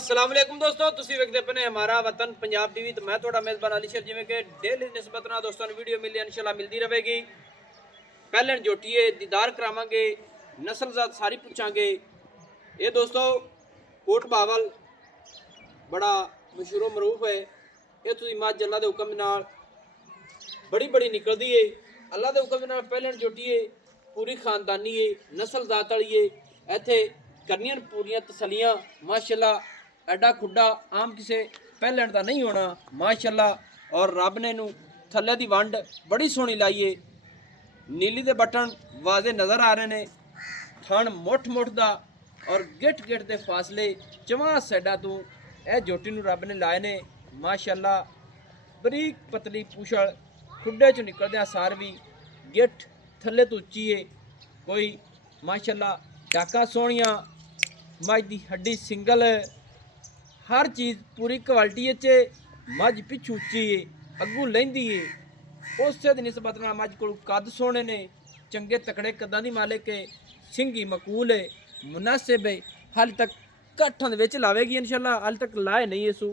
अस्सलाम वालेकुम दोस्तों, ਤੁਸੀਂ ਵੇਖਦੇ ਪਏ ਹਮਾਰਾ ਵਤਨ ਪੰਜਾਬ ਟੀਵੀ ਤੇ ਮੈਂ ਤੁਹਾਡਾ ਮੇਜ਼ਬਾਨ ਅਲੀ ਸ਼ਰ। ਜਿਵੇਂ ਕਿ ਡੇਲੀ ਨਿਸਬਤ ਨਾਲ ਦੋਸਤਾਂ ਨੂੰ ਵੀਡੀਓ ਮਿਲਦੀ ਇਨਸ਼ਾਅੱਲਾ ਮਿਲਦੀ ਰਹੇਗੀ। ਪਹਿਲਾਂ ਜੋਟੀਏ ਦੀਦਾਰ ਕਰਾਵਾਂਗੇ, ਨਸਲਜ਼ਾਤ ਸਾਰੀ ਪੁੱਛਾਂਗੇ। ਇਹ ਦੋਸਤੋ ਕੋਟ ਬਾਵਲ ਬੜਾ ਮਸ਼ਹੂਰ ਮਰੂਫ ਹੈ। ਇਹ ਤੁਸੀਂ ਮੱਝ ਅੱਲਾ ਦੇ ਹੁਕਮ ਨਾਲ ਬੜੀ ਨਿਕਲਦੀ ਏ। ਅੱਲਾ ਦੇ ਹੁਕਮ ਨਾਲ ਪਹਿਲਾਂ ਜੋਟੀਏ ਪੂਰੀ ਖਾਨਦਾਨੀ ਏ, ਨਸਲਜ਼ਾਤ ਵਾਲੀ ਏ। ਇੱਥੇ करनियां पूरियां तसलियां माशाअल्लाह। एडा खुड्डा आम किसे पहलण का नहीं होना माशाअल्लाह। और रब ने नू थल्ले दी वंड बड़ी सोहनी लाई है। नीली दे बटन वाजे नज़र आ रहे ने, थन मुठ दा और गिट दे फासले चवां साइडा तो यह जोटी नू रब ने लाए ने माशाअल्लाह। बरीक पतली पूछल खुड्डे चों निकलदे सार भी गिट थल्ले तो उच्ची है। कोई माशाअल्लाह डाका सोहणियां, मझ की हड्डी सिंगल, हर चीज़ पूरी क्वालिटी च। मझ पिछू उच्ची है, अगू लहिंदी है। उस निस्बत नाल मझ कोल कद सोहणे ने, चंगे तकड़े कदां दी मालिक है। सिंगी मकूल है, मुनासिब है। हाल तक घट्टां दे विच लावेगी इंशाअल्लाह, हाल तक लाए नहीं इसू।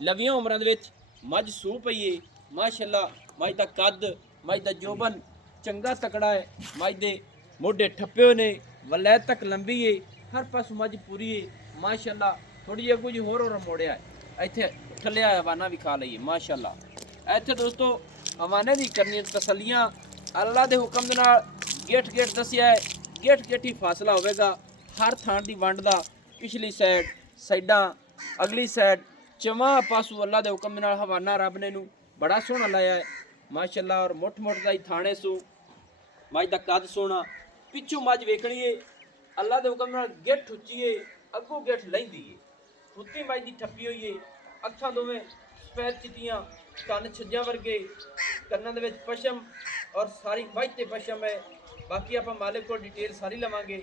लवियां उमरां दे विच मझ सू पई है माशाअल्लाह। मझ दा कद, मझ दा जोबन चंगा तकड़ा है। मझ दे मोढे ठप्पे ने, वलैत तक लंबी है, हर पास मझ पूरी है माशाअल्लाह। थोड़ी जी कुछ होर मोड़िया है। इत्थे थल्ले हवाना भी खा लईए माशाअल्लाह। इत्थे दोस्तों हवाने दी करनी तसलियां अल्लाह दे हुक्म दे नाल गेट दसिया है। गेट ही फासला होवेगा हर थान दी वंड दा। पिछली साइडां अगली साइड चवां पासू अल्लाह दे हुक्म दे नाल हवाना रब ने नू बड़ा सोहना लाया है माशाअल्लाह। और मुठ दा ही थाने सू मझ दा कद सोहना, पिछू मझ वेखनी है अल्लाह दे हुक्म नाल गिठ उच्ची है, अगों गिठ लहिंदी है। फुत्ती मझ दी ठप्पी हुई है, अखां दोवें सफेद चिट्टियां, कन छज्जां वर्गे, कन्नां दे विच पशम और सारी मझ ते पशम है। बाकी आपां मालिक कोल डिटेल सारी लवांगे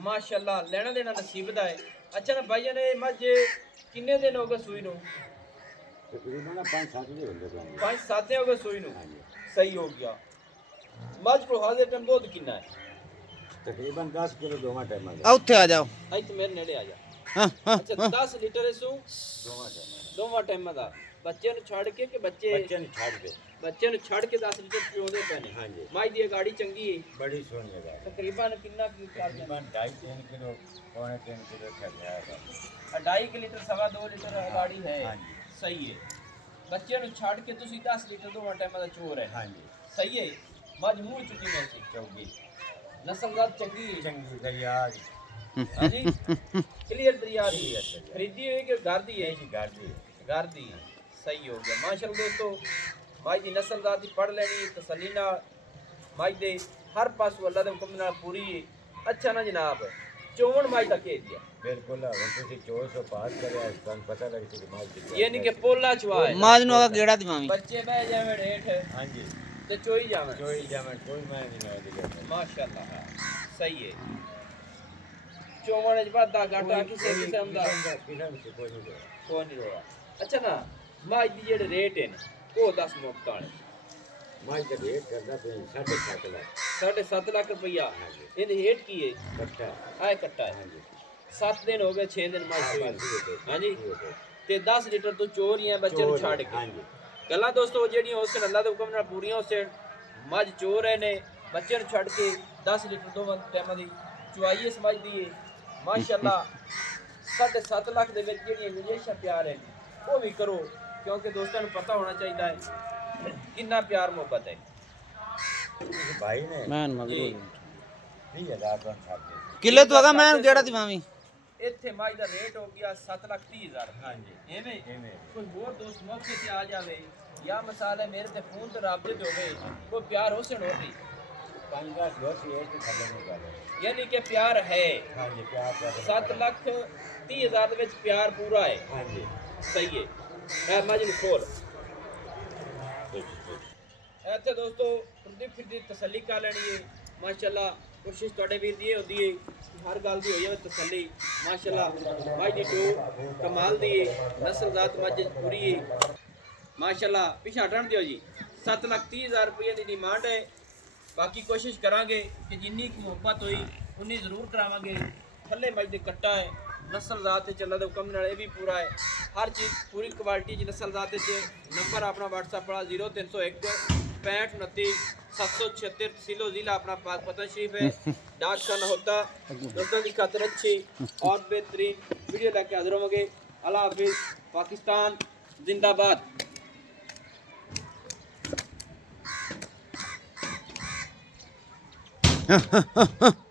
माशाअल्लाह। लेना देना नसीब दा है। अच्छा ना भाईजान, ये मझ किन्ने दिन हो गए सूई नूं? तकरीबन 5-7 दिन हो गए। 5-7 हो गए सूई नूं। सही हो गया। मझ को हाजिर टाइम दुध कितना है? तकरीबन 10 किलो दोवां टाइम आ आ उत्थे आ जाओ। आई तो मेरे नेड़े आ जा। हाँ अच्छा 10 लीटर इसू दोवां दोवां टाइम टाइम दा बच्चे नु छाड़ के बच्चे बच्चे ने छाड़ के 10 लीटर पियोदे पैने। हां जी। माई दी गाड़ी चंगी है, बड़ी सोहनी है गाय। तकरीबन कितना की कर दे? तकरीबन 2.5-3 किलो, पौने 3 किलो खा गया है। 2.5 लीटर, 2.5 लीटर गाड़ी है। हां जी, सही है। बच्चे नु छाड़ के तुसी 10 लीटर दोवां टाइम दा चोर है। हां जी, सही है। मझ मुंह चुकी में सी चौगी नस्लजात चंगी है। चंगी दरियाज। हां जी, क्लियर दरिया दी है। खरीदी हुई कि घर दी है? जी गाड़ी घर दी। सही हो गया माशाअल्लाह। दोस्तों माई दी नस्लजात दी पढ़ लेनी तसल्ली नाल। माई दे हर पासों अल्लाह दे हुक्म नाल पूरी है। अच्छा ना जनाब, चोण माई दा के दिया बिल्कुल है। हम तो 400 पास करे, सन पता लग सी कि माल ये नहीं कि पोला चवा है माज नु आगा गेड़ा दिवावी। बच्चे बह जावे हेठ हां जी, ते चोई जावे। चोई जामन कोई मैं नहीं दिया माशाअल्लाह सही है। चोवण च वादा घाटा किसे किस्म दा कोई नहीं रोया। अच्छा ना माई दी जेड़े रेट है वो 10 मुफ्त वाले माल का रेट करदा पे 7.5 लाख 7.5 लाख रुपया। इन हेठ की है कट्टा। आए कट्टा है। हां जी, 7 दिन हो गए, 6 दिन माई सोई। हां जी, हां ते 10 लीटर तो चोर ही है बच्चे नु छाड़ के। जी, गल्लां दोस्तों जेड़ियां उस अल्लाह दे हुक्म नाल पूरियां उस मझ चोर है ने बच्चे नु छड़ के 10 लीटर दो टाइम दी चुआई समझदी है माशाअल्लाह। 7.5 लाख दे विच जेड़ियां गुंजाइशां प्यार है वो भी करो, क्योंकि दोस्तों नु पता होना चाहिए है कितना प्यार मोहब्बत है। इस भाई ने मैन मगरूर 30,000 का छाप दे। किले तो आगा मैन गेड़ा दिवावी। इत्थे माई दा रेट हो गया 7,30,000। हां जी, एवें कोई होर दोस्त मौके ते आ जावे या मसाले मेरे ते फोन ते राबते ते होवे कोई प्यार होसन होती 5 10 एक थल्ले नहीं गल। यानी कि प्यार है। हां जी, प्यार 7,30,000 दे विच प्यार पूरा है। हां जी, सही है। मैं मज नु खोल ਇੱਥੇ ਦੋਸਤੋ ਤੁਰਦੀ ਫਿਰਦੀ ਤਸੱਲੀ ਕਰ ਲੈਣੀ ਹੈ ਮਾਸ਼ਾਅੱਲਾ। ਕੋਸ਼ਿਸ਼ ਤੁਹਾਡੇ ਵੀਰ ਦੀ ਇਹ ਹੁੰਦੀ ਹੈ ਹਰ ਗੱਲ ਦੀ ਹੋ ਜਾਵੇ ਤਸੱਲੀ ਮਾਸ਼ਾਅੱਲਾ। ਮੱਝ ਦੀ ਟੋ ਕਮਾਲ ਦੀ ਹੈ, ਨਸਲਜ਼ਾਤ ਮੱਝ ਪੂਰੀ ਹੈ ਮਾਸ਼ਾਅੱਲਾ। ਪਿਛਾ ਹਟਣ ਦਿਓ ਜੀ। 7,30,000 रुपये की डिमांड है। बाकी कोशिश करांगे कि जिन्नी की मोहब्बत हुई उन्नी जरूर करावांगे। थल्ले मज दे कट्टा है नस्ल जात च अल्लाह दे हुक्म नाल भी पूरा है हर चीज़ पूरी क्वालिटी च नस्ल जात च नंबर अपना WhatsApp वाला 0301 65 29 776 तहसीलो जिला अपना पता शरीफ है डाक खाना होता दोस्तों की खातिर अच्छी और बेहतरीन वीडियो लेके हाजिर होंगे अल्लाह हाफिज पाकिस्तान जिंदाबाद ਹਾਂ